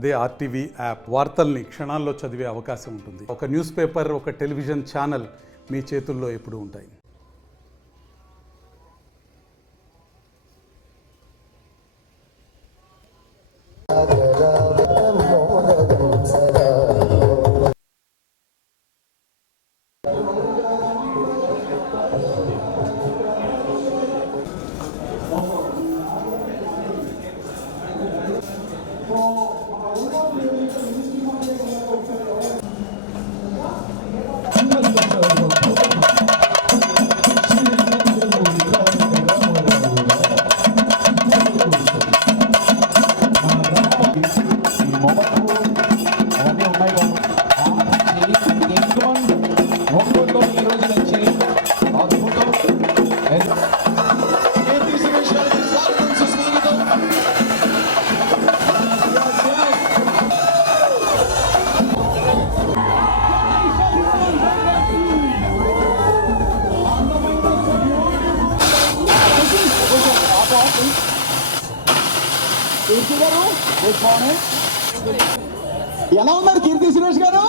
అదే RTV app వార్తల్ని క్షణాల్లో చదివే అవకాశం ఉంటుంది. ఒక న్యూస్ పేపర్, ఒక టెలివిజన్ ఛానల్ మీ చేతుల్లో ఎప్పుడూ ఉంటాయి. ఎలా ఉన్నారు కీర్తి సురేష్ గారు?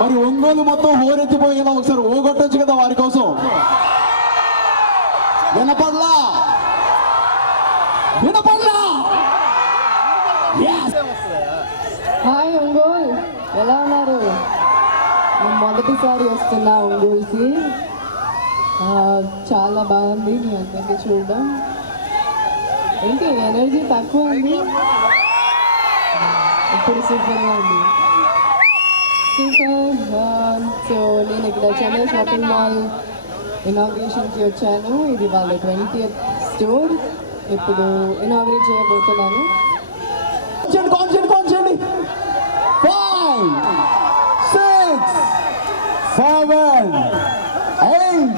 మరి ఒంగోలు మొత్తం హోరెత్తిపోయినా ఒకసారి ఓగొట్టొచ్చు కదా వారి కోసం. వినపడలా వినపడలా? హాయ్ ఒంగోలు, ఎలా ఉన్నారు? నేను మొదటిసారి వస్తున్నా ఒంగోలుకి. చాలా బాగుంది మీ అందరికీ చూడడం. ఏంటి ఎనర్జీ తక్కువ ఉంది, ఇప్పుడు సూపర్గా ఉంది. సూపర్. సో నేను ఇక్కడ చెన్నై షాపింగ్ మాల్ ఇనాగ్రేషన్కి వచ్చాను. ఇది వాళ్ళ 20th స్టోర్. ఇప్పుడు ఇనాగ్రేట్ చేయబోతున్నాను. 5, 6, 7, 8,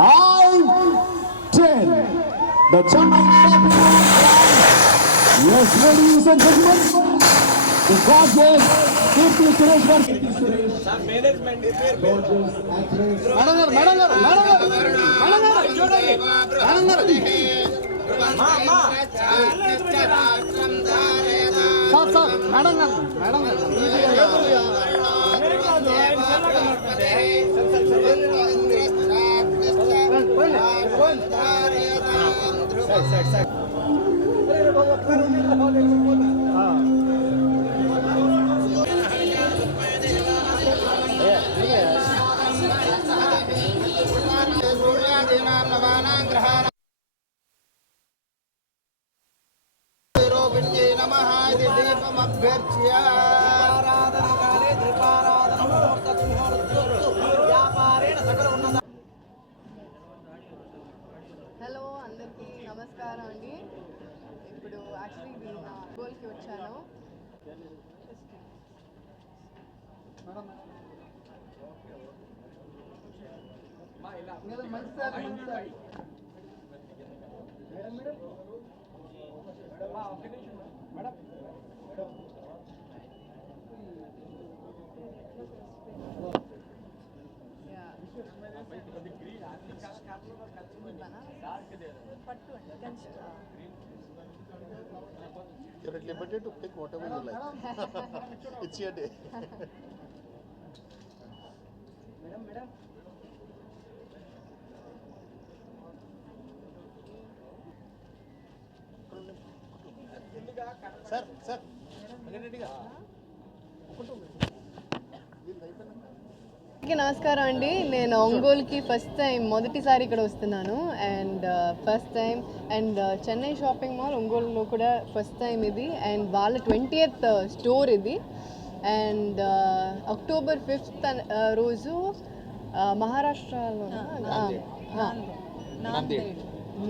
9, 10. The Chennai Shopping Mall. Yes, ladies and gentlemen, the gorgeous Kirti Suresh garu. Management is here. Gorgeous actress. Madam garu. Hello అందరికీ నమస్కారం అండి. ఇప్పుడు యాక్చువల్లీ నేను ఒంగోలుకి వచ్చాను. You're at liberty to pick whatever you like. It's your day. Madam. Sir. నమస్కారం అండి. నేను ఒంగోలుకి మొదటిసారి ఇక్కడ వస్తున్నాను. And first time and Chennai shopping mall ఒంగోలులో కూడా ఫస్ట్ టైం ఇది. అండ్ వాళ్ళ 20th స్టోర్ ఇది. అండ్ అక్టోబర్ 5th రోజు మహారాష్ట్రలో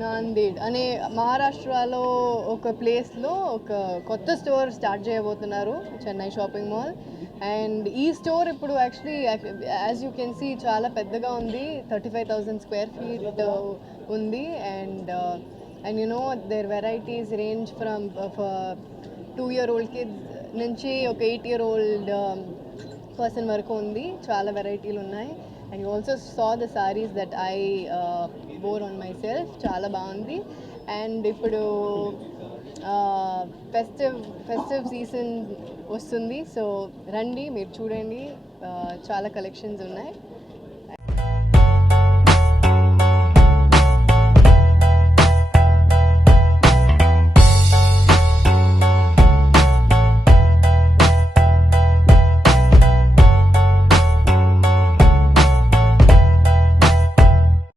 నాందేడ్ అనే మహారాష్ట్రలో ఒక ప్లేస్లో ఒక కొత్త స్టోర్ స్టార్ట్ చేయబోతున్నారు, చెన్నై షాపింగ్ మాల్. అండ్ ఈ స్టోర్ ఇప్పుడు actually as you can see చాలా పెద్దగా ఉంది. 35,000 square feet ఉంది. And you know there varieties range from 2-year-old kids నుంచి ఒక 8-year-old పర్సన్ వరకు ఉంది. చాలా వెరైటీలు ఉన్నాయి. And you also saw the saris that I wore on myself. చాలా బాగుంది. అండ్ ఇప్పుడు ఫెస్టివ్ సీజన్ వస్తుంది, సో రండి మీరు చూడండి, చాలా కలెక్షన్స్ ఉన్నాయి.